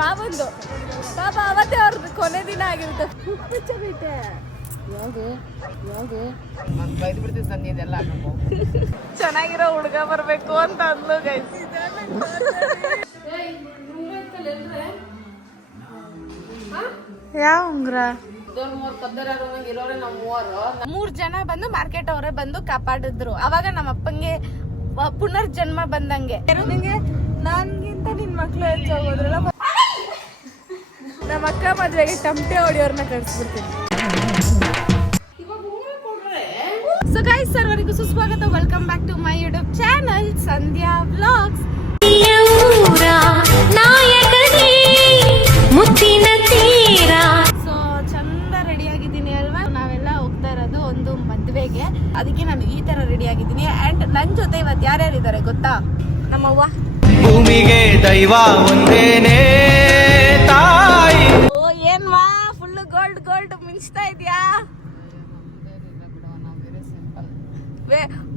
ಬಾಬಂದು ಪಾಪ ಅವತ್ತೇ ಅವ್ರದ್ದು ಕೊನೆ ದಿನ ಆಗಿರುತ್ತೆ. ಬಿಚ್ಚಬೈತೆ ಯಾವುದು ಬೈದ್ಬಿಡ್ತೀವಿ ಸಂಧಿ ಇದೆಲ್ಲ ಚೆನ್ನಾಗಿರೋ ಹುಡುಗ ಬರ್ಬೇಕು ಅಂತ ಅಂದ್ಲು ಗೈಸ್. ಯಾವ ಉಂಗ್ರ? 3 ಜನ ಬಂದು ಮಾರ್ಕೆಟ್ ಅವರೇ ಬಂದು ಕಾಪಾಡಿದ್ರು. ಅವಾಗ ನಮ್ಮ ಅಪ್ಪಂಗೆ ಪುನರ್ಜನ್ಮ ಬಂದಂಗೆ. ನನ್ಗಿಂತ ನಿನ್ ಮಕ್ಳು ಹೆಚ್ಚೋಗೋದ್ರಲ್ಲ. ನಮ್ಮ ಅಕ್ಕ ಮದ್ವೆಗೆ ಟಮಟೆ ಹೊಡಿಯೋರ್ನ ಕಳ್ಸ್ಬಿಡ್ತೀನಿ. ಸೊ ಗೈಸ್, ಸರ್ವರಿಗೂ ಸುಸ್ವಾಗತ. Welcome back to my YouTube channel Sandhya vlogs. So ಚಂದ ರೆಡಿ ಆಗಿದ್ದೀನಿ ಅಲ್ವಾ? ನಾವೆಲ್ಲ ಹೋಗ್ತಾ ಇರೋದು ಒಂದು ಮದ್ವೆಗೆ, ಅದಕ್ಕೆ ನಾನು ಈ ತರ ರೆಡಿ ಆಗಿದ್ದೀನಿ. ಅಂಡ್ ನನ್ ಜೊತೆ ಇವತ್ತು ಯಾರ್ಯಾರಿದ್ದಾರೆ ಗೊತ್ತಾ? ನಮ್ಮವ್ವ, ಭೂಮಿಗೆ ದೈವ ಒಂದೇನೇ ತಾಯಿ. ಓ ಏನ್ವಾ ಫುಲ್ ಗೋಲ್ಡ್ ಗೋಲ್ಡ್ ಮಿಂಚ್ತಾ ಇದ್ಯಾ?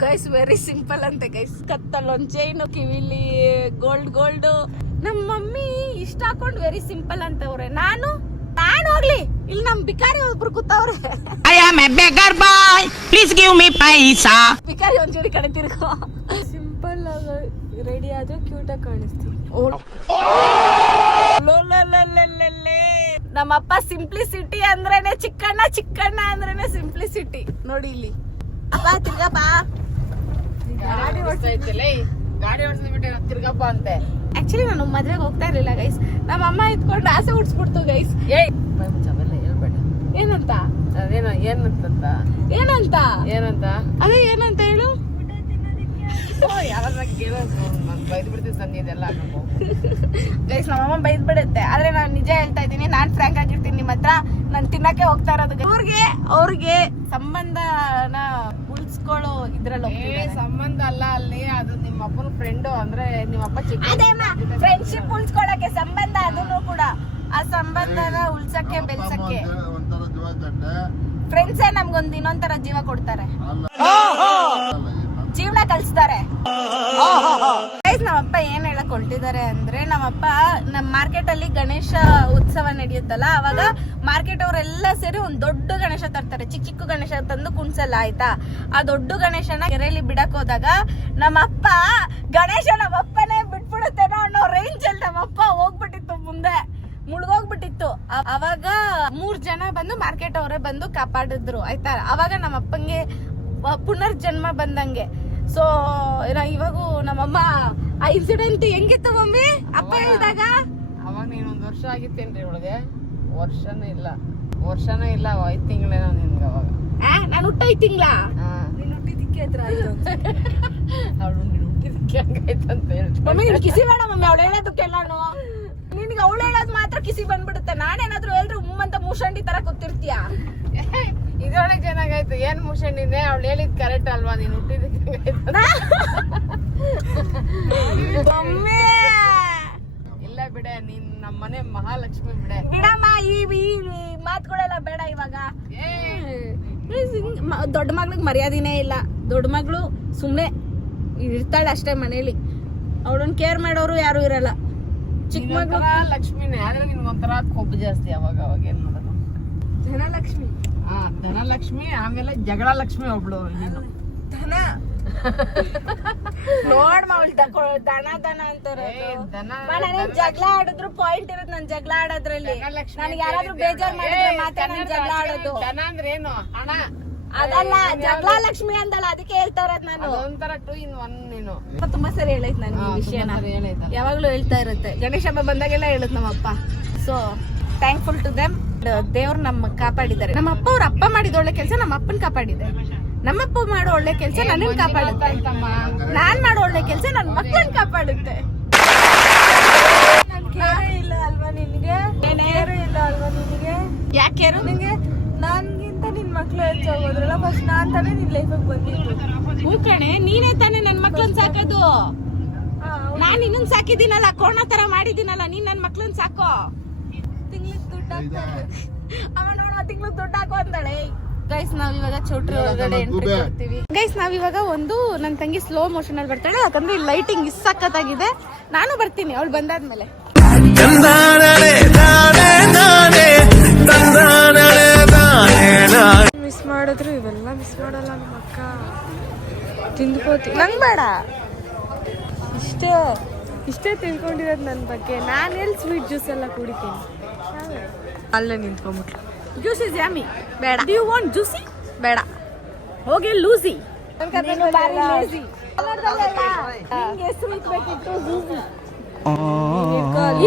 ಗೈಸ್ ವೆರಿ ಸಿಂಪಲ್ ಅಂತೆ ಗೈಸ್. ಕತ್ತಲ್ಲೊಂದ್ ಚೈನು, ಕಿವಿಲಿ ಗೋಲ್ಡ್ ಗೋಲ್ಡ್. ನಮ್ಮ ಮಮ್ಮಿ ಇಷ್ಟ ಹಾಕೊಂಡ್ ವೆರಿ ಸಿಂಪಲ್ ಅಂತವ್ರೆ. ನಾನು ಹೋಗ್ಲಿ, ಇಲ್ಲಿ ನಮ್ ಬಿಕಾರಿ ಒಬ್ರು ಕೂತವ್ರೆ. I am a beggar boy, please give me paisa. ಬಿಕಾರಿ ಒಂಚೂರಿ ಕಡೆ ತಿರ್ಗೋ. ಸಿಂಪಲ್ ಆಗಿ ರೆಡಿ ಆದ್ರೆ ಕ್ಯೂಟ್ ಆಗಿ ಕಾಣಿಸ್ತೀವಿ. ನಮ್ಮಪ್ಪ ಸಿಂಪ್ಲಿಸಿಟಿ ಅಂದ್ರೇನೆ ಚಿಕ್ಕಣ್ಣ, ಚಿಕ್ಕಣ್ಣ ಅಂದ್ರೇನೆ ಸಿಂಪ್ಲಿಸಿಟಿ. ನೋಡಿ ಇಲ್ಲಿ ಅಪ್ಪ ತಿರ್ಗಪ್ಪ. ಗಾಡಿ ಓಡಿಸ್ಬಿಟ್ಟೆ ತಿರ್ಗಪ್ಪ ಅಂತೆ. ಆಕ್ಚುಲಿ ನಾನು ಮದ್ವೆಗೆ ಹೋಗ್ತಾ ಇರ್ಲಿಲ್ಲ ಗೈಸ್. ನಮ್ಮ ಅಮ್ಮ ಇದ್ಕೊಂಡು ಆಸೆ ಉಡ್ಸ್ಬಿಡ್ತು ಗೈಸ್. ಹೇಳ್ಬೇಡ. ಏನಂತ? ಅದೇನ ಏನಂತ ಅದೇ ಏನಂತ ಹೇಳು. ಯಾವಾಗ ಕೇಳೋದು ಬೈದ್ಬಿಡ್ತೀವಿ ಸಂಧಿ ಇದೆಲ್ಲ ಗೈಸ್, ನಮ್ಮಮ್ಮ ಬೈದ್ ಬಿಡುತ್ತೆ. ಆದ್ರೆ ನಾನು ನಿಜ ಹೇಳ್ತಾ ಇದ್ದೀನಿ, ನಾನ್ ಫ್ರಾಂಕ್ ಆಗಿರ್ತೀನಿ ನಿಮ್ಮ ಹತ್ರ. ನಾನು ತಿನ್ನಕ್ಕೆ ಹೋಗ್ತಾ ಇರೋದು. ಅವ್ರಿಗೆ ಸಂಬಂಧನ ಉಳಿಸ್ಕೊಳ್ಳೋ ಇದ್ರಲ್ಲಿ ಸಂಬಂಧ ಅಲ್ಲ, ಅಲ್ಲಿ ಅದು ನಿಮ್ಮ ಅಪ್ಪನ ಫ್ರೆಂಡು. ಅಂದ್ರೆ ನಿಮ್ಮಪ್ಪ ಚಿಕ್ಕ ಫ್ರೆಂಡ್ಶಿಪ್ ಉಳಿಸ್ಕೊಳಕ್ಕೆ ಸಂಬಂಧ, ಅದನ್ನು ಕೂಡ ಆ ಸಂಬಂಧನ ಉಳ್ಸಕ್ಕೆ ಬೆಳ್ಸಕ್ಕೆ ಫ್ರೆಂಡ್ಸೇ ನಮ್ಗೊಂದು ಇನ್ನೊಂಥರ ಜೀವ ಕೊಡ್ತಾರೆ, ಜೀವನ ಕಲಿಸ್ತಾರೆ. ನಮ್ಮಪ್ಪ ಏನ್ ಹೇಳಕ್ ಹೊರಟಿದ್ದಾರೆ ಅಂದ್ರೆ, ನಮ್ಮಪ್ಪ ನಮ್ ಮಾರ್ಕೆಟ್ ಅಲ್ಲಿ ಗಣೇಶ ಉತ್ಸವ ನಡೆಯುತ್ತಲ್ಲ, ಅವಾಗ ಮಾರ್ಕೆಟ್ ಅವರೆಲ್ಲ ಸೇರಿ ಒಂದ್ ದೊಡ್ಡ ಗಣೇಶ ತರ್ತಾರೆ. ಚಿಕ್ಕ ಚಿಕ್ಕ ಗಣೇಶ ತಂದು ಕುಣ್ಸಲ್ಲ ಆಯ್ತಾ. ಆ ದೊಡ್ಡ ಗಣೇಶನ ಕೆರೆಯಲ್ಲಿ ಬಿಡಕ್ ಹೋದಾಗ ನಮ್ಮಪ್ಪ ಗಣೇಶ ನಮ್ಮಪ್ಪನೇ ಬಿಟ್ಬಿಡುತ್ತೇನೋ ಅನ್ನೋ ರೇಂಜ್ ಅಲ್ಲಿ ನಮ್ಮಪ್ಪ ಹೋಗ್ಬಿಟ್ಟಿತ್ತು, ಮುಂದೆ ಮುಳುಗೋಗ್ಬಿಟ್ಟಿತ್ತು. ಅವಾಗ 3 ಜನ ಬಂದು ಮಾರ್ಕೆಟ್ ಅವರೇ ಬಂದು ಕಾಪಾಡಿದ್ರು ಆಯ್ತಾ. ಅವಾಗ ನಮ್ಮಪ್ಪಂಗೆ ಪುನರ್ಜನ್ಮ ಬಂದಂಗೆ. ಸೊ ಇವಾಗೂ ನಮ್ಮಮ್ಮ ಆ ಇನ್ಸಿಡೆಂಟ್ ಹೆಂಗಿತ್ತು ಮಮ್ಮಿ ಅಪ್ಪ ಹೇಳಿದಾಗ? ಅವಾಗ ನೀನ್ 1 ವರ್ಷ ಆಗಿತ್ತೇನ್ರಿ ಒಳಗೆ? ವರ್ಷನೂ ಇಲ್ಲ 5 ತಿಂಗಳೇನೋ ನಿನ್ಗೆ ಅವಾಗ. ನಾನು ಹುಟ್ಟ 5 ತಿಂಗಳ? ನೀನ್ ಹುಟ್ಟಿದಕ್ಕೆ ಹತ್ರ ಆಯ್ತು. ಅವಳು ಹುಟ್ಟಿದಕ್ಕೆ ಹಂಗಾಯ್ತಂತ ಹೇಳ್ತೀನಿ ಮಮ್ಮಿ. ನೀನ್ ಕಿಸಿ ಬೇಡ ಮಮ್ಮಿ, ಅವಳು ಹೇಳೋದಕ್ಕೆಲ್ಲಾನು. ನಿನ್ಗೆ ಅವಳು ಹೇಳೋದ್ ಮಾತ್ರ ಕಿಸಿ ಬಂದ್ಬಿಡುತ್ತೆ. ನಾನೇನಾದ್ರು ಹೇಳ್ರು ಅಂತ ಮೂಷಂಡಿ ತರ ಕೂತಿರ್ತೀಯ. ಇದ್ರೊಳಗೆ ಚೆನ್ನಾಗಾಯ್ತು. ಏನ್ ಮುಷಂಡಿನೇ ಅವಳು ಹೇಳಿದ್ ಕರೆಕ್ಟ್ ಅಲ್ವಾ? ನೀನ್ ಹುಟ್ಟಿದಕ್ಕೆ ಇಲ್ಲ ಬಿಡೆ, ನೀನ್ ನಮ್ಮ ಮನೆ ಮಹಾಲಕ್ಷ್ಮಿ ಬಿಡೆ. ಬಿಡಮ್ಮ, ಈ ಮಾತುಗಳೆಲ್ಲ ಬೇಡ ಇವಾಗ. ದೊಡ್ಡ ಮಗ್ಳಿಗೆ ಮರ್ಯಾದಿನೇ ಇಲ್ಲ. ದೊಡ್ಡ ಮಗಳು ಸುಮ್ನೆ ಇರ್ತಾಳೆ ಅಷ್ಟೇ ಮನೇಲಿ. ಅವಳನ್ನ ಕೇರ್ ಮಾಡೋರು ಯಾರು ಇರಲ್ಲ. ಚಿಕ್ಕ ಮಗಳು ಲಕ್ಷ್ಮಿನೇ, ಆದ್ರೆ ನಿನ್ ಒಂಥರ ಕೊಬ್ಬು ಜಾಸ್ತಿ. ಅವಾಗ ಏನ್ ಮಾಡೋದು? ಧನಲಕ್ಷ್ಮಿ. ಧನಲಕ್ಷ್ಮಿ, ಆಮೇಲೆ ಜಗಳ ಲಕ್ಷ್ಮಿ ಒಬ್ಳು. ಧನ ನೋಡ್ ದನ ಅಂತಾರೆ. ಜಗಳ ಆಡಿದ್ರು ಪಾಯಿಂಟ್ ಇರುತ್ತೆ. ನನ್ ಜಗಳ ಆಡೋದ್ರಲ್ಲಿ ನನ್ಗೆ ಯಾರಾದ್ರೂ ಬೇಜಾರ್ ಮಾಡಿದ್ರೆ ಮಾತ್ರ ನನ್ ಜಗಳ ಆಡೋದು. ಧನ ಅಂದ್ರೆ ಏನು? ಹಣ. ಅದಲ್ಲ, ಜಗಳ ಲಕ್ಷ್ಮಿ ಅಂದಲ್ಲ, ಅದಕ್ಕೆ ಹೇಳ್ತಾ ಇರೋದ್ ನಾನು. ಒಂಥರ 2 in 1 ನೀನು. ತುಂಬಾ ಸರಿ ಹೇಳೈತ್ ನನ್ ಈ ವಿಷಯನ. ಯಾವಾಗ್ಲೂ ಹೇಳ್ತಾ ಇರುತ್ತೆ. ಗಣೇಶ ಹಬ್ಬ ಬಂದಾಗೆಲ್ಲ ಹೇಳುತ್ತೆ ನಮ್ಮಪ್ಪ. So thankful to them. ದೇವ್ರು ನಮ್ಮ ಕಾಪಾಡಿದ್ದಾರೆ. ನಮ್ಮ ಅಪ್ಪ ಅವ್ರ ಅಪ್ಪ ಮಾಡಿದ ಒಳ್ಳೆ ಕೆಲಸ ನಮ್ಮ ಅಪ್ಪನ್ ಕಾಪಾಡಿದೆ. ನಮ್ಮಪ್ಪ ಮಾಡೋ ಒಳ್ಳೆ ಕೆಲಸ ನನ್ನನ್ ಕಾಪಾಡುತ್ತೆ. ನಾನ್ ಮಾಡೋ ಒಳ್ಳೆ ಕೆಲಸ ನನ್ ಮಕ್ಕಳನ್ನ ಕಾಪಾಡುತ್ತೆ. ಇಲ್ಲ ಅಲ್ವಾ ನಿನ್ಗೆ? ಇಲ್ಲ ಅಲ್ವಾ ನಿನ್ಗೆ? ಯಾಕೆ ನಿನ್ಗೆ? ನನ್ಗಿಂತ ನಿನ್ ಮಕ್ಳು ಹೆಚ್ಚೋಗೋದ್ರಲ್ಲ. ಫಸ್ಟ್ ನಾನ್ ತಾನೇ ನಿನ್ ಲೈಫಿಗೆ ಬಂದಿದ್ದು. ಹೂ ಕಣೆ, ನೀನೇ ತಾನೇ ನನ್ ಮಕ್ಳನ್ನ ಸಾಕೋದು. ನಾನ್ ನಿನ್ನನ್ ಸಾಕಿದ್ದೀನಲ್ಲ, ಕೋಣ ತರ ಮಾಡಿದ್ದೀನಲ್ಲ. ನೀನ್ ನನ್ ಮಕ್ಳನ್ನ ಸಾಕೋ. ತಿಂಗ್ಳಿಗೆ ದುಡ್ಡು ಹಾಕ್ತಾರೆ. ತಿಂಗ್ಳಿಗೆ ದುಡ್ಡು ಹಾಕೋ ಅಂತಾಳೆ. ಗೈಸ್ ನಾವ್ ಇವಾಗ ಚೌಟ್ರಿ ಒಳಗಡೆ ಎಂಟ್ರಿ ಕೊಡ್ತೀವಿ. ಗೈಸ್ ನಾವ್ ಇವಾಗ ಒಂದು ನನ್ ತಂಗಿ ಸ್ಲೋ ಮೋಷನ್ ಅಲ್ಲಿ ಬರ್ತಾಳೆ, ಯಾಕಂದ್ರೆ ಲೈಟಿಂಗ್ ಸಖತ್ತಾಗಿದೆ. ನಾನು ಬರ್ತೀನಿ ಅವಳು ಬಂದಾದ್ಮೇಲೆ. ತಿಂದ್ಕೋತಿ ನಂಗೆ ಬೇಡ. ಇಷ್ಟೇ ತಿಳ್ಕೊಂಡಿರೋದು ನನ್ನ ಬಗ್ಗೆ. ನಾನು ಎಲ್ಲಿ ಸ್ವೀಟ್ ಜ್ಯೂಸ್ ಎಲ್ಲ ಕುಡಿತೀನಿ. ಅಲ್ಲೇ ನಿಂತ್ಕೊಂಡ್ಬಿಟ್ಲು. Juice is yummy. ಬೇಡ. ಡು ಯು ವಾಂಟ್ ಜ್ಯೂಸಿ? ಬೇಡ. ಹೋಗಿ ಲೂಸಿ. ಹೆಸರು ಇಟ್ಬೇಕಿತ್ತು ಜ್ಯೂಸಿ.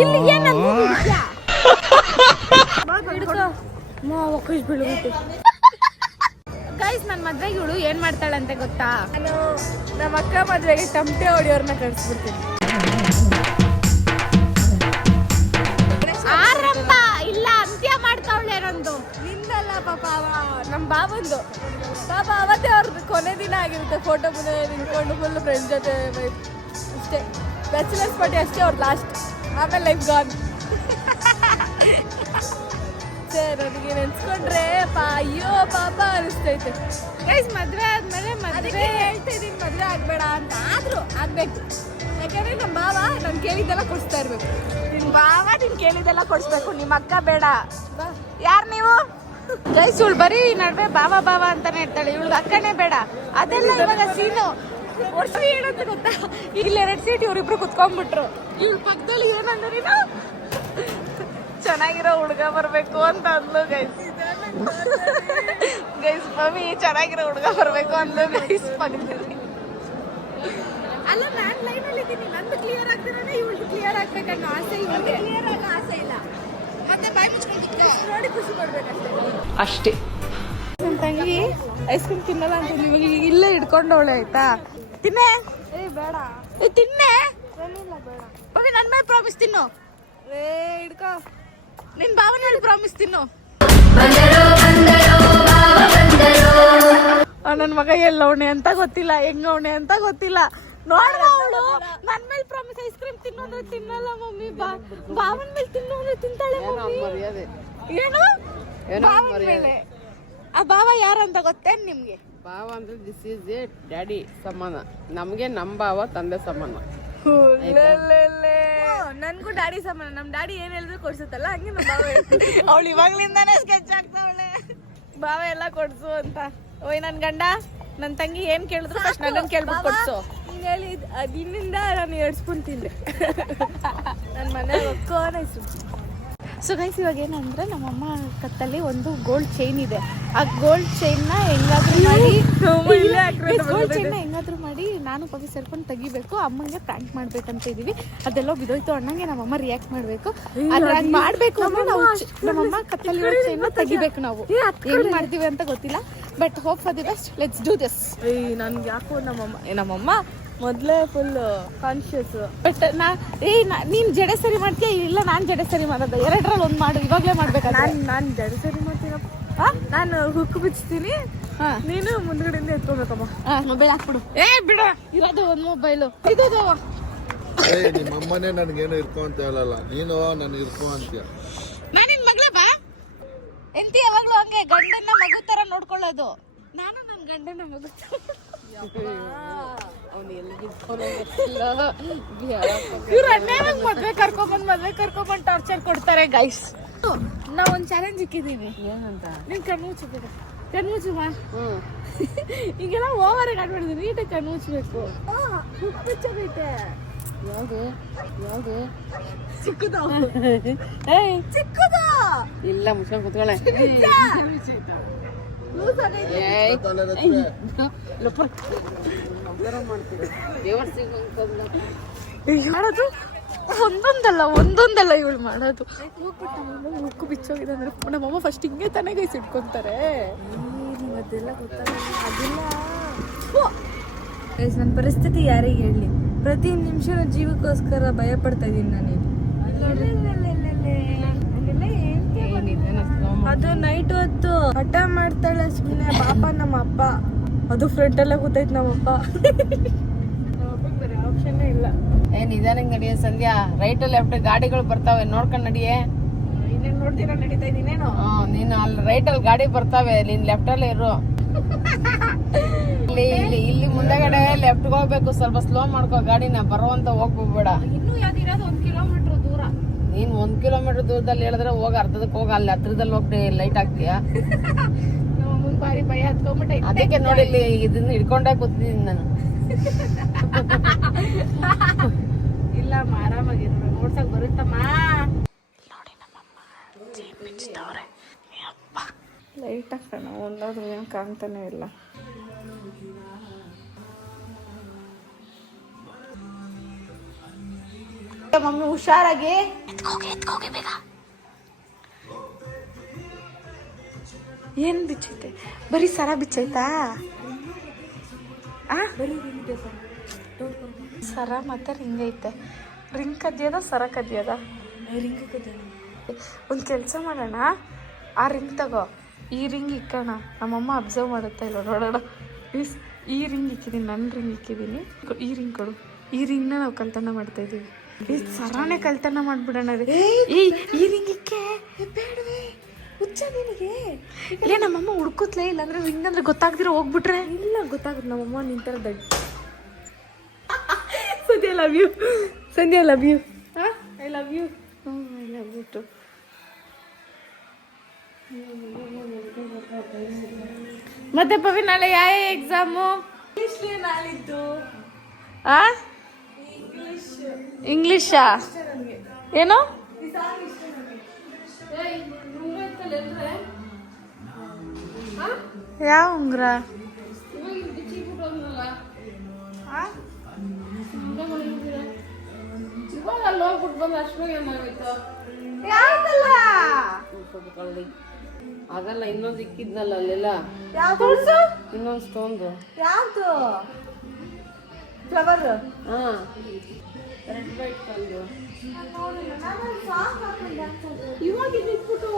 ಇಲ್ಲಿ ಏನಂತ ಗೈಸ್, ನನ್ನ ಮದ್ವೆಗೆ ಇವಳು ಏನ್ ಮಾಡ್ತಾಳೆ ಅಂತ ಗೊತ್ತಾ? ನಾನು ನಮ್ಮ ಅಕ್ಕ ಮದ್ವೆಗೆ ಟಮಟೆ ಹೊಡಿಯೋರ್ನ ಕಳಿಸ್ಬಿಡ್ತೀನಿ. ಆರಂಭ ಇಲ್ಲ, ಅಂತ್ಯ ಮಾಡ್ತಾವಳೆ ನಂದು. ನಿಂದಲ್ಲ ಪಾಪ, ನಮ್ಮ ಬಾಬಂದು. ಪಾಪ ಅವತ್ತೇ ಅವ್ರದ್ದು ಕೊನೆ ದಿನ ಆಗಿರುತ್ತೆ. ಫೋಟೋ ಮುಂದೆ ನಿಂತ್ಕೊಂಡು ಫುಲ್ ಫ್ರೆಂಡ್ಸ್ ಜೊತೆ ಅಷ್ಟೇ. ಬ್ಯಾಚುಲರ್ಸ್ ಪಾರ್ಟಿ ಅಷ್ಟೇ ಅವ್ರು ಲಾಸ್ಟ್. ಆಮೇಲೆ ಲೈಫ್ ಗಾನ್. ನನಗೆ ನೆನ್ಸ್ಕೊಂಡ್ರೆ ಅಯ್ಯೋ ಪಾಪ ಅನಿಸ್ತೈತೆ. ಗೈಸ್, ಮದ್ವೆ ಆದ್ಮೇಲೆ ಮದ್ವೆ ಹೇಳ್ತಾ ಇದೀನಿ, ಮದ್ವೆ ಆಗ್ಬೇಡ ಅಂತ. ಆದ್ರೂ ಆಗ್ಬೇಕು. ಯಾಕಂದ್ರೆ ನಮ್ಮ ಬಾವ ನಾನು ಕೇಳಿದ್ದೆಲ್ಲ ಕೊಡಿಸ್ತಾ ಇರ್ಬೇಕು. ನಿನ್ ಬಾವ ನೀನ್ ಕೇಳಿದ್ದೆಲ್ಲ ಕೊಡಿಸ್ಬೇಕು. ನಿಮ್ಮ ಅಕ್ಕ ಬೇಡ. ಯಾರು ನೀವು? ಗೈಸ್, ಇವಳು ಬರೀ ನಡುವೆ ಬಾವ ಬಾವ ಅಂತಾನೆ ಇರ್ತಾಳೆ. ಇವಳಿಗೆ ಅಕ್ಕನೇ ಬೇಡ. ಅದೆಲ್ಲ ಇವಾಗ ಸೀನು. ವರ್ಷ ಏನಂತ ಗೊತ್ತಾ? ಇಲ್ಲಿ 2 ಸೀಟ್ ಇವ್ರಿಬ್ರು ಕುತ್ಕೊಂಡ್ಬಿಟ್ರು. ಇವಳ ಪಕ್ಕದಲ್ಲಿ ಏನಂದ್ರೆ ನೀನು ಚೆನ್ನಾಗಿರೋ ಹುಡುಗ ಬರ್ಬೇಕು ಅಂತ ಅಂದ್ಲು. ಗೈಸ್ ಮಮ್ಮಿ ಚೆನ್ನಾಗಿರೋ ಹುಡುಗ ಬರ್ಬೇಕು ಅಂದ್ಲು. ಗೈಸ್ ಪಕ್ಕದಲ್ಲಿ ಅಲ್ಲ, ನಾನು ಲೈನಲ್ಲಿ ಇದ್ದೀನಿ. ನಂದು ಕ್ಲಿಯರ್ ಆಗ್ತಿರೋನೆ ಇವಳು ಕ್ಲಿಯರ್ ಆಗ್ಬೇಕನ್ನೋ ಆಸೆ. ಇವಳಿಗೆ ಕ್ಲಿಯರ್ ಆಗೋ ಆಸೆ ಇಲ್ಲ. ಮತ್ತೆ ಬಾಯಿ ಮುಚ್ಕೊಂಡಿದ್ದೆ ನೋಡಿ ಖುಷಿ ಪಡ್ಬೇಕಷ್ಟೇ. ಅಷ್ಟೇ. ನನ್ನ ತಂಗಿ ಐಸ್ ಕ್ರೀಮ್ ತಿನ್ನಲ್ಲ ಅಂತ ಇವಾಗ ಇಲ್ಲೇ ಹಿಡ್ಕೊಂಡವಳೆ. ಆಯ್ತಾ? ತಿನ್ನೆ. ಬೇಡ. ತಿನ್ನೆ. ಬೇಡ. ನನ್ನ ಮೇಲೆ ಪ್ರಾಮಿಸ್ ತಿನ್ನು. ಹಿಡ್ಕೋ. ನಿನ್ ಭಾವನ ಹೇಳಿ ಪ್ರಾಮಿಸ್ ತಿನ್ನು. ನನ್ನ ಮಗ ಎಲ್ಲವಣೆ ಅಂತ ಗೊತ್ತಿಲ್ಲ, ಹೆಂಗವಣೆ ಅಂತ ಗೊತ್ತಿಲ್ಲ. ನೋಡುವ ಅವಳು ನನ್ ಮೇಲೆ ಪ್ರಾಮಿಸ್ ಐಸ್ ಕ್ರೀಮ್ ತಿನ್ನೋದ್ರೆ ತಿನ್ನಲ್ಲ ಮಮ್ಮಿ. ಭಾವನ ಮೇಲೆ ತಿನ್ನೋದ್ರೆ ತಿಂತಾಳೆ ಮಮ್ಮಿ. ಏನು ಭಾವನ ಮೇಲೆ? ಆ ಭಾವ ಯಾರಂತ ಗೊತ್ತೇನ್ ನಿಮ್ಗೆ? ಭಾವ ಅಂದ್ರೆ ದಿಸ್ ಈಸ್ ಎ ಡ್ಯಾಡಿ ಸಮಾನ. ನಮ್ಗೆ ನಮ್ ಭಾವ ತಂದೆ ಸಮಾನ. ನನ್ಗೂ ಡ್ಯಾಡಿ ಸಮಾನ. ನಮ್ ಡ್ಯಾಡಿ ಏನ್ ಹೇಳಿದ್ರು ಕೊಡ್ಸುತ್ತಲ್ಲ, ಹಂಗೆ ನಮ್ ಭಾವ ಅವಳು ಇವಾಗ್ಲಿಂದಾನೇ ಸ್ಕೆಚ್ ಆಗ್ತಾವಳೆ. ಭಾವ ಎಲ್ಲ ಕೊಡ್ಸು ಅಂತ. ಓಯ್ ನನ್ ಗಂಡ ನನ್ ತಂಗಿ ಏನ್ ಕೇಳಿದ್ರು ಫಸ್ಟ್ ನನ್ನನ್ ಕೇಳ್ಬಿಟ್ಟು ಕೊಡ್ಸು. ನೀನ್ ಹೇಳಿ ದಿನದಿಂದ ನಾನು 2 ಸ್ಪೂನ್ ತಿಂದೆ. ನನ್ ಮನೆ ಒಕ್ಕೋನ ಹೆಸರು. ಸೊ ಗೈಸ್, ಇವಾಗ ಏನಂದ್ರೆ ನಮ್ಮಮ್ಮ ಕತ್ತಲ್ಲಿ ಒಂದು ಗೋಲ್ಡ್ ಚೈನ್ ಇದೆ. ಆ ಗೋಲ್ಡ್ ಚೈನ್ ನ ಹೆಂಗಾದ್ರೂ ಮಾಡಿ ನಾನು ಪವಿ ಸೇರ್ಕೊಂಡು ತೆಗಿಬೇಕು. ಅಮ್ಮಂಗೆ ಪ್ರ್ಯಾಂಕ್ ಮಾಡ್ಬೇಕಂತ ಇದೀವಿ. ಅದೆಲ್ಲ ಬಿದೋಯ್ತು ಅಣ್ಣಂಗೆ ನಮ್ಮಮ್ಮ ರಿಯಾಕ್ಟ್ ಮಾಡ್ಬೇಕು. ಮಾಡ್ಬೇಕು ಅಂದ್ರೆ ನಾವು ನಮ್ಮಮ್ಮ ಕತ್ತಲ್ಲಿ ಚೈನ್ ನ ತೆಗಿಬೇಕು. ನಾವು ಏನ್ ಮಾಡ್ತೀವಿ ಅಂತ ಗೊತ್ತಿಲ್ಲ, but hope for the best. Let's do this. ನನ್ಗೆ ಯಾಕೋ ನಮ್ಮಮ್ಮ ಮೊದ್ಲೇ ಫುಲ್ ಕಾನ್ಶಿಯಸ್. ಬಟ್ ನೀನ್ ಜಡೆ ಸರಿ ಮಾಡ್ತೀಯ ಇಲ್ಲ ನಾನ್ ಜಡೆ ಸರಿ ಮಾಡೋದು? 2ರಲ್ಲಿ 1 ಮಾಡು. ಇವಾಗ್ಲೇ ಮಾಡ್ಬೇಕಾದ್ರೆ ನಾನ್ ಜಡೆ ಸರಿ ಮಾಡ್ತೀನಪ್ಪ. ನಾನು ಹುಕ್ ಬಿಚ್ತೀನಿ, ನೀನು ಮುಂದ್ಗಡೆಯಿಂದ ಎತ್ಕೋಬೇಕಮ್ಮ. ಮೊಬೈಲ್ ಹಾಕ್ಬಿಡು. ಬಿಡ, ಇರೋದು 1 ಮೊಬೈಲು. ಇದು ನಿಮ್ಮಮ್ಮನೇ ನನ್ಗೇನು ಇರ್ಕೊ ಅಂತ ಹೇಳಲ್ಲ, ನೀನು ನನ್ಗೆ ಇರ್ಕೊ ಅಂತೀಯ. ನಾನಿನ್ ಮಗಳ ಬಾ ಎಂತಿ ಯಾವಾಗ್ಲೂ ಹಂಗೆ ಗಂಡನ್ನ ಮಗು ತರ ನೋಡ್ಕೊಳ್ಳೋದು. ನಾನು ನನ್ ಗಂಡನ ಮಗು. ಇವ್ರು ಅಣ್ಣಾಗ ಮದ್ವೆ ಕರ್ಕೊಂಡ್ಬಂದ್ ಟಾರ್ಚರ್ ಕೊಡ್ತಾರೆ ಗೈಸ್. ನಾವ್ ಒಂದ್ ಚಾಲೆಂಜ್ ಇಕ್ಕಿದೀವಿ. ಏನಂತ? ನೀನ್ ಕಣ್ಮುಚ್ಚುವ. ಈಗೆಲ್ಲ ಓವರ್ ಆಗಿ ಆಡ್ಬಿಡಿದ್ವಿ. ನೀಟಾಗಿ ಕಣ್ಮುಚ್ಚಬೇಕು. ಮುಚ್ಚಬೇಕೆ. ಯಾವ್ದು ಚಿಕ್ಕದು ಇಲ್ಲ, ಮುಚ್ಕೊಂಡ್ ಕುತ್ಕೊಳ್ಳೆ. ಮಾಡೋದು ಒಂದೊಂದಲ್ಲ ಇವಳು ಮಾಡೋದು. ಮುಕ್ಕು ಬಿಚ್ಚೋಗಿದೆ ಅಂದ್ರೆ ನಮ್ಮಮ್ಮ ಫಸ್ಟ್ ಹಿಂಗೆ ತಾನೇ ಗೈಸ್ ಇಟ್ಕೊಂತಾರೆ. ಅದೆಲ್ಲ ಗೊತ್ತಾಗಲ್ಲ. ನನ್ನ ಪರಿಸ್ಥಿತಿ ಯಾರಿಗೆ ಹೇಳಿ? ಪ್ರತಿ ನಿಮಿಷ ಜೀವಕ್ಕೋಸ್ಕರ ಭಯ ಪಡ್ತಾ ಇದೀನಿ ನಾನು. ಅದು ನೈಟ್ ಹೊತ್ತು ಹಠ ಮಾಡ್ತಾಳೆ ಸುಮ್ಮನೆ. ಪಾಪ ನಮ್ಮ ಅಪ್ಪ ಅದು ಫ್ರಂಟ್ ಎಲ್ಲ ಕೂತೈತ್ ನಮ್ಮಪ್ಪ. ಬೇರೆ ಆಪ್ಷನ್ ಇಲ್ಲ. ನಿಧಾನಂಗ್ ನಡಿಯ ಸಂಧ್ಯಾ. ರೈಟ್ ಲೆಫ್ಟ್ ಗಾಡಿಗಳು ಬರ್ತಾವೆ, ನೋಡ್ಕೊಂಡ್ ನಡಿಯೇ. ಇನ್ನೇನ್ ನೋಡ್ತೀರಾ ನಡೀತಾ ಇದೀನೇನು? ನೀನು ಅಲ್ಲಿ ರೈಟ್ ಅಲ್ಲಿ ಗಾಡಿ ಬರ್ತಾವೆ, ನೀನ್ ಲೆಫ್ಟ್ ಅಲ್ಲೇ ಇರು. ಇಲ್ಲಿ ಮುಂದೆಗಡೆ ಲೆಫ್ಟ್ ಹೋಗ್ಬೇಕು. ಸ್ವಲ್ಪ ಸ್ಲೋ ಮಾಡ್ಕೋ ಗಾಡಿನ, ಬರೋವಂತ ಹೋಗ್ಬೇಡ. ಇನ್ನು ಯಾವ್ದಿರೋದು 1 ಕಿಲೋಮೀಟರ್ ದೂರ. ನೀನ್ 1 ಕಿಲೋಮೀಟರ್ ದೂರದಲ್ಲಿ ಹೇಳಿದ್ರೆ ಹೋಗ, ಅರ್ಧದಕ್ಕೆ ಹೋಗ. ಅಲ್ಲಿ ಹತ್ರದಲ್ಲಿ ಹೋಗ್ತಿ ಲೈಟ್ ಹಾಕ್ತೀಯ. ಬಾರಿ ಭಯ ಹತ್ಕೊಂಡ್ಬಿಟ್ಟೈತೆ. ಅದಕ್ಕೆ ನೋಡಿ ಇಲ್ಲಿ ಇದನ್ನ ಹಿಡ್ಕೊಂಡೇ ಕೂತಿದ್ದೀನಿ ನಾನು. ಇಲ್ಲ ಆರಾಮಾಗಿರೋ ನೋಡ್ಸಕ್ ಬರುತ್ತಮ್ಮ. ನೋಡಿ ನಮ್ಮಮ್ಮ ಚೈನ್ ಬಿಚ್ಚಿದವ್ರೆ. ಅಪ್ಪ ಲೈಟ್ ಹಾಕೋಣ, ಒಂದಾದ್ರೂ ಏನು ಕಾಣ್ತಾನೆ ಇಲ್ಲ. ಮಮ್ಮಿ ಹುಷಾರಾಗಿ ಎತ್ಕೋಗಿ ಬೇಗ. ಏನ್ ಬಿಚ್ಚೈತೆ? ಬರೀ ಸರ ಬಿಚ್ಚೈತಾ? ಸರ ಮತ್ತೆ ರಿಂಗ್ ಐತೆ. ರಿಂಗ್ ಕದ್ಯದ ಸರ ಕದ್ಯದ? ರಿಂಗ್ ಕದ್ಯದ. ಒಂದು ಕೆಲಸ ಮಾಡೋಣ, ಆ ರಿಂಗ್ ತಗೋ, ಈ ರಿಂಗ್ ಇಕ್ಕೋಣ. ನಮ್ಮಮ್ಮ ಅಬ್ಸರ್ವ್ ಮಾಡುತ್ತಾ ಇಲ್ಲ ನೋಡೋಣ. ಪ್ಲೀಸ್ ಈ ರಿಂಗ್ ಇಕ್ಕಿದ್ದೀನಿ, ನನ್ನ ರಿಂಗ್ ಇಕ್ಕಿದ್ದೀನಿ. ಈ ರಿಂಗ್ ಕೊಡು. ಈ ರಿಂಗ್ನ ನಾವು ಕಲ್ತನ ಮಾಡ್ತಾ ಇದೀವಿ. ಸರಾನೇ ಕಲ್ತನ ಮಾಡ್ಬಿಡೋಣ. ಈ ರಿಂಗ್ ಇಕ್ಕೆ ಬೇಡವೇ ಹುಚ್ಚ ನಿನಗೆ? ಇಲ್ಲ ನಮ್ಮಮ್ಮ ಹುಡ್ಕುತ್ಲೇ, ಇಲ್ಲಾಂದ್ರೆ ರಿಂಗ್ ಅಂದ್ರೆ ಗೊತ್ತಾಗ್ದಿರ ಹೋಗ್ಬಿಟ್ರೆ. ಇಲ್ಲ ಗೊತ್ತಾಗುತ್ತೆ, ನಮ್ಮಮ್ಮ ನಿಂತರ ದಡ್ಡ. Sandhya love you, Sandhya love you. I love you. I love you too. ಮತ್ತೆ ಪವಿ ನಾಳೆ ಯಾವ ಎಕ್ಸಾಮು? ನಾಳಿದ್ದು ಇಂಗ್ಲಿಷಾ? ಏನು? ಯಾವ ಉಂಗ್ರ? ಇವಾಗ ಅಲ್ಲಿ ಹೋಗ್ಬಿಟ್ಟು ಬಂದು ಅಷ್ಟೇ ಏನಾಗಿತ್ತು? ಆಗಲ್ಲ, ಇನ್ನೊಂದು ಇಕ್ಕಿದ್ನಲ್ಲ ಅಲ್ಲೆಲ್ಲ. ಇನ್ನೊಂದು ಸ್ಟೋನ್ದು. ಯಾವ್ದು? ಫ್ಲವರ್. ಹಾ, ರೆಡ್ ವೈಟ್ ತಂದು ಇವಾಗ ಇದ್ಬಿಟ್ಟು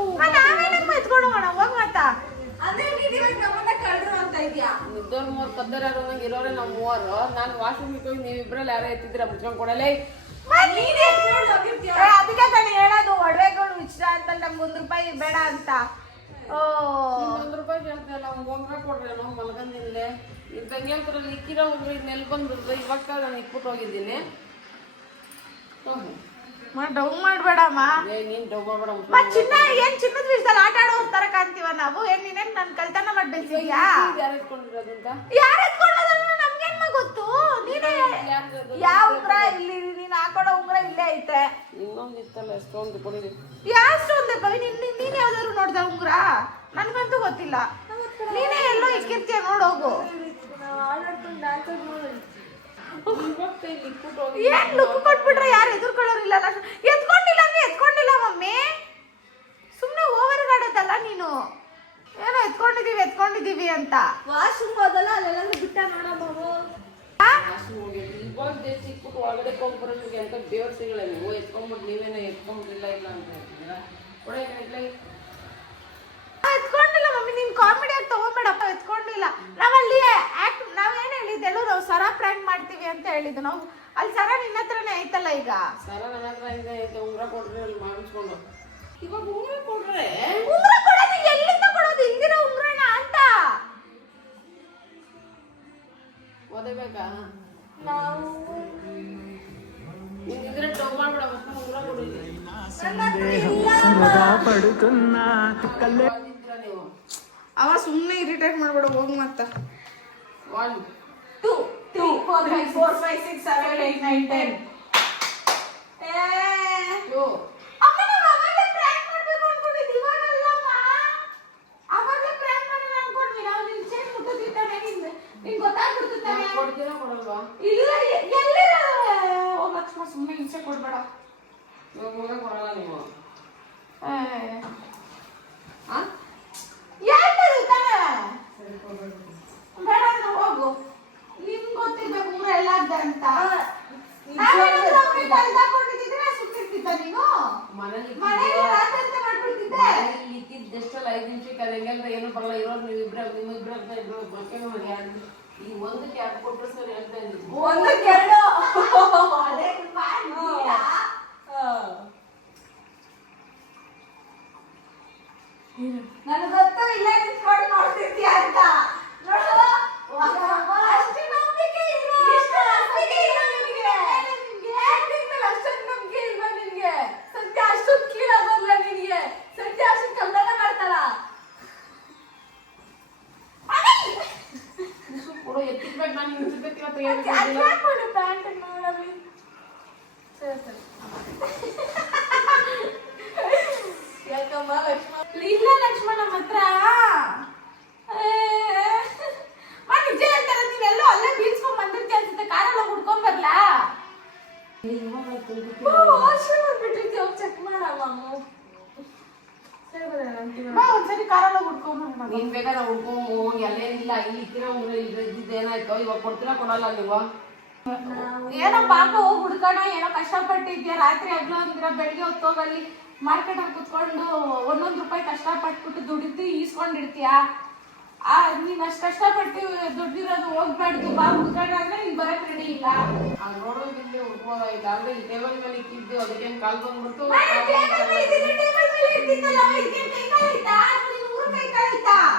ಇದ್ದವ್ರು ಮೂವತ್ತು ಕದ್ದರ ಇರೋರೆ ನಾವು ಮೂವರು. ನಾನು ವಾಶ್ರೂಮ್ ಹೋಗಿ ನೀವಿಬ್ರಲ್ಲಿ ಯಾರೋ ಎತ್ತಿದ್ದೀರ ಮುಚ್ಕೊಂಡ್ ಕೊಡಲೇ. ಅದಕ್ಕೆ ತಾನೇ ಹೇಳೋದು ಒಡವೆಗಳು ವಿಚಾರ ಅಂತ. ನಮ್ಗೆ ₹1 ಬೇಡ ಅಂತ. ₹1 ಕೇಳ್ತಲ್ಲ, ಒಂದು ಉಂಗ್ರ ಕೊಡ್ರಿ ನಾವು ಮಲ್ಗಂದಿಲ್ಲೇ. ಈ ಬೆಂಗಳೂರಲ್ಲಿ ಇಕ್ಕಿರೋ ಉಂಗ್ರ ಇನ್ನೆಲ್ಲಿ ಬಂದ್ಬಿಡ್ದು. ಇವಾಗ ನಾನು ಇಕ್ಬಿಟ್ಟು ಹೋಗಿದ್ದೀನಿ. ಡೌ ಮಾಡ್ಬೇಡಮ್ಮ. ನೀನ್ ಡೌ ಮಾಡ್ಬೇಡ. ಚಿನ್ನ ಏನ್ ಚಿನ್ನದ ವಿಷಯದಲ್ಲಿ ಆಟ ಆಡೋ ತರ ಕಾಣ್ತೀವ ನಾವು? ಏನ್ ನೀನೇನ್ ನನ್ ಕಲ್ತನ ಮಾಡ್ಬೇಕಿದ್ಯಾ? ಯಾರು ಎತ್ಕೊಂಡಿರೋದಂತ? ಯಾರು ಎತ್ಕೊಳ್ಳೋದನ್ನ ನಮ್ಗೇನ್ ಗೊತ್ತು? ನೀನೇ ಯಾವ ಉಂಗ್ರ ಇಲ್ಲಿ ನೀನ್ ಹಾಕೊಡೋ ಉಂಗ್ರ ಇಲ್ಲೇ ಐತೆ. ಇನ್ನೊಂದು ಇತ್ತಲ್ಲ, ಎಷ್ಟೊಂದು ಕೊಡಿ. ಯಾಷ್ಟೊಂದೆ ಪವಿ? ನೀನ್ ಯಾವ್ದಾದ್ರು ನೋಡ್ದ ಉಂಗ್ರ? ನನ್ಗಂತೂ ಗೊತ್ತಿಲ್ಲ. ನೀನೇ ಎಲ್ಲೋ ಇಕ್ಕಿರ್ತೀಯ, ನೋಡೋಗು. ಏನ್ ಲುಕ್ ಕೊಟ್ಬಿಟ್ರೆ ಯಾರು ಎದುರ್ಕೊಳ್ಳೋರಿಲ್ಲ. ಎತ್ಕೊಂಡಿಲ್ಲ ಅಂದ್ರೆ ಎತ್ಕೊಂಡಿಲ್ಲ ಮಮ್ಮಿ, ಸುಮ್ನೆ ಓವರ್ ಗಾಡತ್ತಲ್ಲ ನೀನು. ಏನೋ ಎತ್ಕೊಂಡಿದೀವಿ ಅಂತ. ವಾಶ್ರೂಮ್ ಹೋದಲ್ಲ, ಅಲ್ಲೆಲ್ಲ ಬಿಟ್ಟ ನೋಡಮ್ಮ. ಇವಾಗ ಸಿಕ್ಬಿಟ್ಟು ಒಳಗಡೆ ಕೊಂಡ್ಬರೋರಿಗೆ ಅಂತ ದೇವ್ರ ಸಿಗಲ್ಲ. ನೀವು ಎತ್ಕೊಂಡ್ಬಿಟ್ಟು ನೀವೇನೋ ಎತ್ಕೊಂಡ್ಬಿಟ್ಟಿಲ್ಲ ಇಲ್ಲ ಅಂತ ಹೇಳ್ತೀರಾ? ಎತ್ಕೊಂಡಿಲ್ಲ ಮಮ್ಮಿ, ನೀನ್ ಕಾಮಿಡಿ ಆಗಿ ತಗೋಬೇಡಪ್ಪ. ಎತ್ಕೊಂಡಿಲ್ಲ. ನಾವಲ್ಲಿ ನಾವೇನ್ ಹೇಳಿದ್ದೆಲ್ಲೂ ನಾವು ಸರ ಪ್ರ್ಯಾಂಕ್ ಮಾಡ್ತೀವಿ ಅಂತ ಹೇಳಿದ್ದು. ನಾವು ಅಲ್ಲಿ ಸರ ನಿನ್ನ ಹತ್ರನೇ ಐತಲ್ಲ ಈಗ. ಸರ ನನ್ನ ಹತ್ರ ಇದೆ, ಉಂಗ್ರ ಕೊಡ್ರಿ ಅಲ್ಲಿ ಮಾಡಿಸ್ಕೊಂಡು. ಇವಾಗ ಉಂಗ್ರ ಕೊಡ್ರೆ ಉಂಗ್ರ ಕೊಡೋದು ಎಲ್ಲಿಂದ ಕೊಡೋದು? ಹಿಂದಿರೋ ಉಂಗ್ರನ ಅಂತ ಓದಬೇಕಾ? ನಾವು ನಿಂಗಿದ್ರೆ ಟೌ ಮಾಡ್ಬೇಡ, ಮತ್ತೆ ಉಂಗ್ರ ಕೊಡಿಲ್ಲ. ಅವ ಸುಮ್ಮನೆ ಇರಿಟೇಟ್ ಮಾಡ್ಬೇಡ, ಹೋಗಿ ಮತ್ತ. 1 2 3 4 5 4 5 6 7 8 9 10. ಅಮ್ಮ ನಾವು ಅವಾಗಲೇ ಪ್ರ್ಯಾಂಕ್ ಮಾಡ್ಬೇಕು ಅನ್ಕೊಂಡಿದ್ವಿ, ಇವಾಗಲ್ಲಮ್ಮ. ಅವಾಗಲೇ ಪ್ರ್ಯಾಂಕ್ ಮಾಡೋಣ ಅನ್ಕೊಂಡ್ವಿ ನಾವು. ನಿನ್ ಚೇನ್ ಮುಟ್ಟೋದಿತ್ತಾನೆ, ನಿಂಗೆ ಗೊತ್ತಾಗ್ಬಿಡ್ತಾನೆ. ಕೊಡ್ತೀರಾ ಕೊಡಲ್ವಾ? ಇಲ್ಲ, ಎಲ್ಲಿರ ಹೋಗ ಲಕ್ಷ್ಮ, ಸುಮ್ಮನೆ ಹಿಂಸೆ ಕೊಡ್ಬೇಡ. ಇವಾಗ ಉಂಗ್ರ ಕೊಡಲ್ಲ ನೀವು. ಯಾಕದು ತಾನೆ ಬೇಡ ಅಂದ್ರೆ ಹೋಗು. ನಿಮ್ಗೆ ಗೊತ್ತಿರ್ಬೇಕು ಉಂಗ್ರ ಎಲ್ಲಾದ್ದ ಅಂತ. ಕಲ್ದಾಕೊಂಡಿದ್ರೆ ಸುತ್ತಿರ್ತಿದ್ದ ನೀನು. ಮನೆಯಲ್ಲಿ ರಾತ್ರಿ ಅಂತ ಮಾಡ್ಬಿಡ್ತಿದ್ದೆ. ಇಕ್ಕಿದ್ದೆಷ್ಟಲ್ಲ 5 ನಿಮಿಷಕ್ಕೆ ಅದು ಹೆಂಗಂದ್ರೆ ಏನು ಬರಲ್ಲ. ಇರೋರು ನೀವಿಬ್ರೆ, ನಿಮ್ಮಿಬ್ರೆ ಅಂತ ಇಬ್ರು ಮಕ್ಕಳು ಮಾಡಿ ಯಾರು ಈ ಒಂದಕ್ಕೆ ಯಾರು ಕೊಟ್ಟರು ಸರಿ ಹೇಳ್ತಾ ಇದ್ದೀನಿ. ಒಂದಕ್ಕೆ 2 ಅದೇ ಮಾಡ್ತೀಯಾ? ನನಗೆ ಗೊತ್ತು ಇಲ್ಲ ನಿಂತ್ಕೊಂಡು ನೋಡ್ತಿರ್ತೀಯ ಅಂತ. ನೋಡು, ಅಷ್ಟು ನಂಬಿಕೆ ಇಲ್ವಾ? ಇಷ್ಟು ನಂಬಿಕೆ ಇಲ್ಲ ನಿನಗೆ? ಅಷ್ಟೊಂದು ನಂಬಿಕೆ ಇಲ್ವಾ ನಿನಗೆ? ಸತ್ಯ ಅಷ್ಟೊಂದು ಕೀಳಾಗೋಲ್ಲ ನಿನಗೆ? ಸತ್ಯ ಅಷ್ಟೊಂದು ಕಲ್ಯಾಣ ಮಾಡ್ತಾರ? ಪ್ಯಾಂಟ್ ನೋಡಲಿ. ಸರಿ ಯಾಕಮ್ಮ ಲಕ್ಷ್ಮಣ ಇಲ್ಲ ಲಕ್ಷ್ಮಣ ನಮ್ಮ ಹತ್ರ ನಿಜ ಹೇಳ್ತಾರೆ. ನೀವೆಲ್ಲೋ ಅಲ್ಲೇ ಬೀಳ್ಸ್ಕೊಂಡ್ ಬಂದಿರ್ತಿ ಅನ್ಸುತ್ತೆ. ಕಾರಲ್ಲಿ ಹೋಗಿ ಹುಡ್ಕೊಂಡ್ ಬರ್ಲಾ? ಚೆಕ್ ಮಾಡಮ್ಮ. ಒಂದ್ಸರಿ ಕಾರಲ್ಲಿ ಹುಡ್ಕೊಂಡ್ ನೀನ್ ಬೇಕಾದ್ರೆ ಹುಡ್ಕೊಂಡ್ ಹೋಗಿ ಅಲ್ಲೇನಿಲ್ಲ. ಇಲ್ಲಿ ಇಕ್ಕಿರೋ ಇದ್ದೇನಾಯ್ತು ಇವಾಗ ಕೊಡ್ತೀರಾ ಕೊಡಲ್ಲ ನೀವು? ಏನೋ ಪಾಪ ಹೋಗಿ ಹುಡ್ಕೋಣ. ಏನೋ ಕಷ್ಟಪಟ್ಟಿದ್ಯಾ ರಾತ್ರಿ ಆಗ್ಲೋ ಅಂದಿರ ಬೆಳಿಗ್ಗೆ ಹೊತ್ತೋಗಲ್ಲಿ ಮಾರ್ಕೆಟ್ ಅಲ್ಲಿ ಕುತ್ಕೊಂಡು ಒಂದೊಂದು ರೂಪಾಯಿ ಕಷ್ಟಪಟ್ಬಿಟ್ಟು ದುಡಿದು ಈಸ್ಕೊಂಡಿರ್ತೀಯ. ನೀನ್ ಅಷ್ಟ್ ಕಷ್ಟಪಟ್ಟು ದುಡ್ಡಿರೋದು ಹೋಗ್ಬಾರ್ದು. ಬಾ ಹುಡ್ಕೋಣ ಅಂದ್ರೆ ನೀನ್ ಬರಕ್ ರೆಡಿ ಇಲ್ಲ. ನೋಡೋದಿಲ್ಲಿ ಹುಡ್ಕೋದಾಯ್ತು. ಆದ್ರೆ ಈ ಟೇಬಲ್ ಮೇಲೆ ಇಕ್ಕಿದ್ದು ಅದಕ್ಕೆ ಕಾಲ್ ಬಂದ್ಬಿಟ್ಟು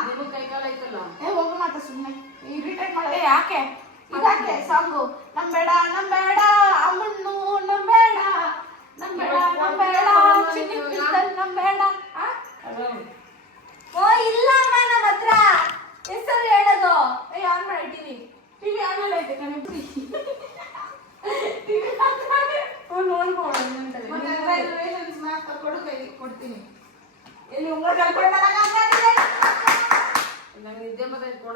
ನಿಮಗ್ ಕೈ ಕಾಲ ಐತಲ್ಲ. ಹೋಗು ಮಾತ ಸುಮ್ನೆ ಇರಿಟೇಟ್ ಮಾಡೋದೇ ಯಾಕೆ? ಇದಾಕೆ ಸಾಂಗು ನಂಬೇಡ ನಂಬೇಡ ಅಮ್ಮಣ್ಣು ನಂಬೇಡ ನಂಬೇಡ ನಂಬೇಡ ಚಿನ್ನ ಪಿಸ್ತಲ್ ನಂಬೇಡ. ಓ ಇಲ್ಲ ಅಮ್ಮ ನಮ್ಮ ಹತ್ರ ಹೆಸರು ಹೇಳೋದು. ಆನ್ ಮಾಡಿ ಟಿವಿ ಆಮೇಲೆ ಐತೆ ಕೊಡ್ತೀನಿ. ಎಲ್ಲಿ ಉಂಗ್ರ ನಂಗೆ ನಿದ್ದೆ ಮತ್ತೆ ಕೊಡ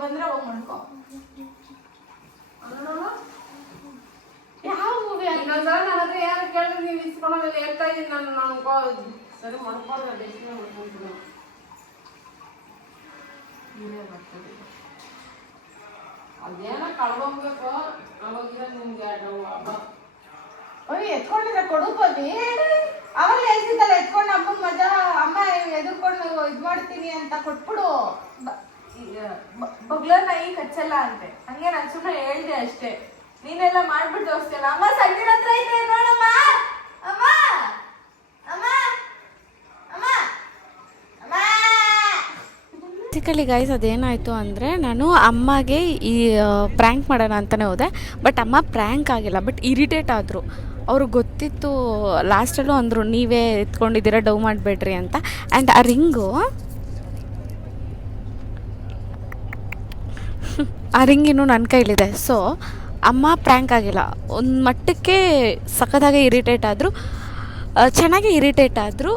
ಬಂದ್ರೆ ಹೋಗಿ ಮಾಡ್ಕೊ. ಯಾವ ಮೂವಿ ಇನ್ನೊಂದ್ಸಲ ನನ್ನ ಹತ್ರ ಯಾರು ಕೇಳಿದ್ರೆ ನೀವು ಇಸ್ಕೊಳೋದಿಲ್ಲ ಹೇಳ್ತಾ ಇದ್ದೀನಿ. ನಾನು ಸರಿ ಮಾಡ್ಕೊಂಡು ಡೆಸ್ಟಿನ ಮಾಡ್ಕೊಂಡು ಅದೇನೋ ಕಳ್ಕೊಂಬೇಕು. ಅವಾಗಿರೋ ನಿಮ್ಗೆ ಹಬ್ಬ ಎತ್ಕೊಂಡಿದ್ರೆ ಕೊಡುಕೋದಿ. ಅವಾಗ ಹೇಳ್ತಿದ್ದಲ್ಲ ಎತ್ಕೊಂಡು ಅಮ್ಮನ ಮಜಾ ಅಮ್ಮ ಎದುರ್ಕೊಂಡು ಇದ್ ಮಾಡ್ತೀನಿ ಅಂತ ಕೊಟ್ಬಿಡು. ಬಗ್ಲನ್ನ ಈಗ ಹಚ್ಚಲ್ಲ ಅಂತೆ. ಹಂಗೆ ನಾನು ಸುಮ್ಮನೆ ಹೇಳ್ದೆ ಅಷ್ಟೇ. ನೀನೆಲ್ಲ ಮಾಡ್ಬಿಟ್ಟು ತೋರಿಸ್ತಿಲ್ಲ. ಅಮ್ಮ ಸಣ್ಣಿನ ಹತ್ರ ಐತೆ ನೋಡಮ್ಮ. ಅಮ್ಮ ಅಮ್ಮ ಅಮ್ಮ ಅಮ್ಮ. ಬೇಸಿಕಲಿ ಗೈಸ್ ಅದೇನಾಯಿತು ಅಂದರೆ ನಾನು ಅಮ್ಮಗೆ ಈ ಪ್ರ್ಯಾಂಕ್ ಮಾಡೋಣ ಅಂತಲೇ ಹೋದೆ. ಬಟ್ ಅಮ್ಮ ಪ್ರ್ಯಾಂಕ್ ಆಗಿಲ್ಲ, ಬಟ್ ಇರಿಟೇಟ್ ಆದರು. ಅವ್ರಿಗೆ ಗೊತ್ತಿತ್ತು. ಲಾಸ್ಟಲ್ಲೂ ಅಂದರು ನೀವೇ ಎತ್ಕೊಂಡಿದ್ದೀರಾ ಡವ್ ಮಾಡಬೇಡ್ರಿ ಅಂತ. ಆ್ಯಂಡ್ ಆ ರಿಂಗು ಇನ್ನೂ ನನ್ನ ಕೈಲಿದೆ. ಸೊ ಅಮ್ಮ ಪ್ರ್ಯಾಂಕ್ ಆಗಿಲ್ಲ. ಒಂದು ಮಟ್ಟಕ್ಕೆ ಸಖತ್ತಾಗೆ ಇರಿಟೇಟ್ ಆದರು, ಚೆನ್ನಾಗಿ ಇರಿಟೇಟ್ ಆದರು.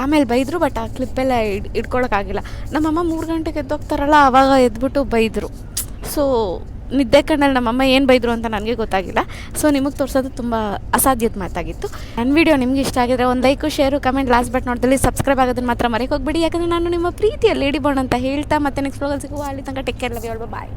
ಆಮೇಲೆ ಬೈದರು. ಬಟ್ ಆ ಕ್ಲಿಪ್ಪೆಲ್ಲ ಇಟ್ಕೊಳಕ್ಕಾಗಿಲ್ಲ. ನಮ್ಮಮ್ಮ 3 ಗಂಟೆಗೆ ಎದ್ದೋಗ್ತಾರಲ್ಲ ಆವಾಗ ಎದ್ಬಿಟ್ಟು ಬೈದರು. ಸೊ ನಿದ್ದೆ ಕಣ್ಣಲ್ಲಿ ನಮ್ಮಮ್ಮ ಏನು ಬೈದರು ಅಂತ ನನಗೆ ಗೊತ್ತಾಗಿಲ್ಲ. ಸೊ ನಿಮಗೆ ತೋರಿಸೋದು ತುಂಬ ಅಸಾಧ್ಯದ ಮಾತಾಗಿತ್ತು. ನನ್ನ ವಿಡಿಯೋ ನಿಮ್ಗೆ ಇಷ್ಟ ಆಗಿದ್ರೆ ಒಂದು like share comment last but ನೋಡ್ದಲ್ಲಿ ಸಬ್ಸ್ಕ್ರೈಬ್ ಆಗೋದನ್ನು ಮಾತ್ರ ಮರೆಯೋಕೆ ಹೋಗ್ಬಿಡಿ. ಯಾಕಂದರೆ ನಾನು ನಿಮ್ಮ ಪ್ರೀತಿಯ ಲೇಡಿ ಬಾಂಡ್ ಅಂತ ಹೇಳ್ತಾ ಮತ್ತೆ ನೆಕ್ಸ್ಟ್ ವ್ಲಾಗಲ್ಲಿ ಸಿಗುವ. ಅಲ್ಲಿ ತನಕ take care, love you all, bye.